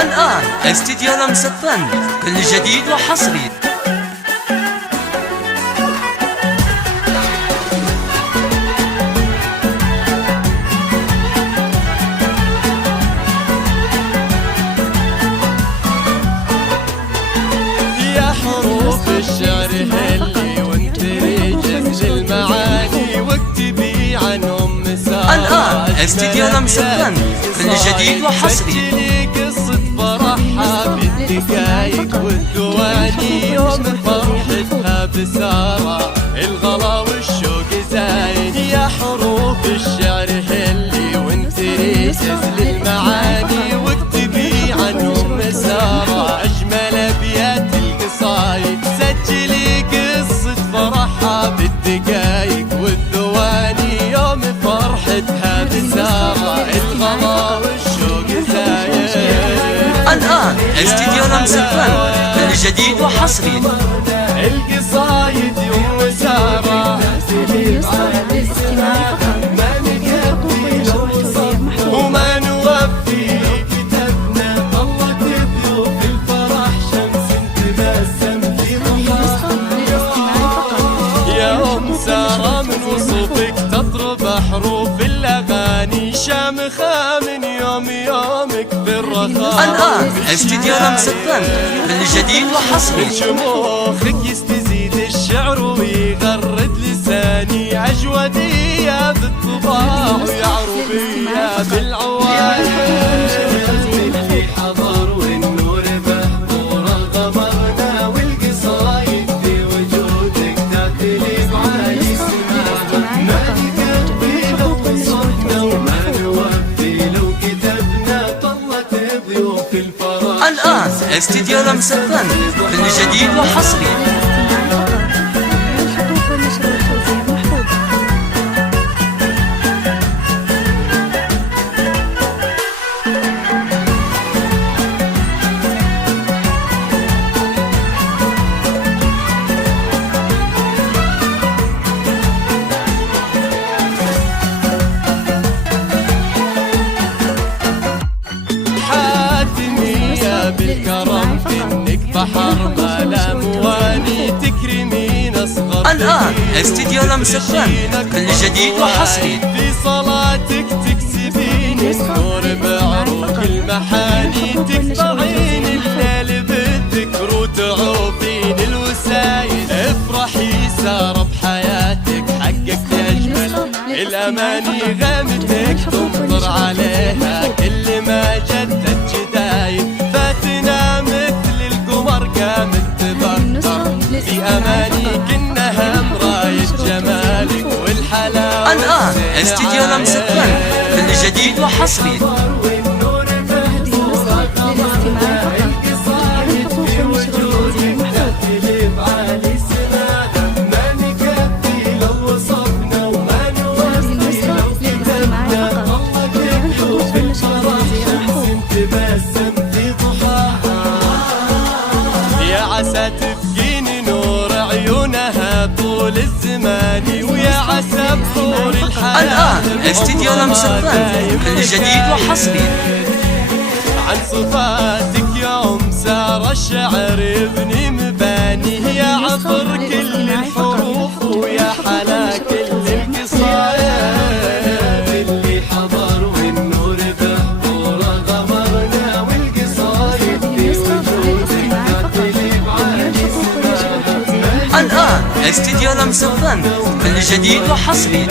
الآن استديو لمس الفن، كل جديد وحصري. يا حروف الشعر هلي وانت رجز المعاني واكتبي عنهم مسار. الآن استديو لمس الفن، كل جديد وحصري. سجلي قصة فرحها بالدقايق والثواني، يوم فرحتها بسارة الغلا والشوق زايد. يا حروف الشعر هلي وانت رجز للمعاني واكتبي عنهم مسارة أجمل أبيات القصايد. سجلي قصة فرحها بالدقايق والثواني، يوم فرحتها بسارة الغلا والشوق زايد. الآن استديو لمس الفن، كل جديد وحصري. القصايد يوم سارة وما نوفي كتبنا، طلت ضيوف الفرح شمس تبسم في ضحاها. يا أم سارة من وصفك تضرب حروف الأغاني شامخة من يوم يومك بالرخاء. الآن استديو لمس الفن، كل جديد وحصري. من شموخك يستزيد الشعر ويغرد لساني، عجودية بالطباع ويا عروبية بالعوايد. اللي حضر والنور بحضور غمرنا، والقصايد في وجودك تأتي بعالي سماها. ما نقضي لو وصفنا وما نوفي لو كتبنا، طلت ضيوف الفرح. الآن استديو لمس الفن، كل جديد وحصري. بالكرم انك بحر ما لا مواني، تكرمين اصغر. الآن استديو لمس الفن، كل جديد وحصري. في صلاتك تكسبين النور بعروق المحاني، تقطعين الليل بالذكر وتعوفين الوسايد. افرحي سارة بحياتك حققت اجمل الاماني، غمتك تمطر عليها كل ما جدت جدايد. فاتنا مثل القمر قامت تبطر في امانيك، انها مراية جمالك والحلاوة. الآن استديو لمس الفن، كل جديد وحصري. يا عسى تبقيني نور عيونها طول الزمان، ويا عسى بطول الحياة. الآن استديو لمس الفن، كل جديد وحصري. عن صفاتك يا أم سارة الشعر يبني مباني، يا عطر كل الحروف ويا حلا كل القصايد. اللي حضر والنور بحضور غمرنا، والقصايد في وجودك تأتي بعالي سماها. الآن استديو لمس الفن، كل جديد وحصري.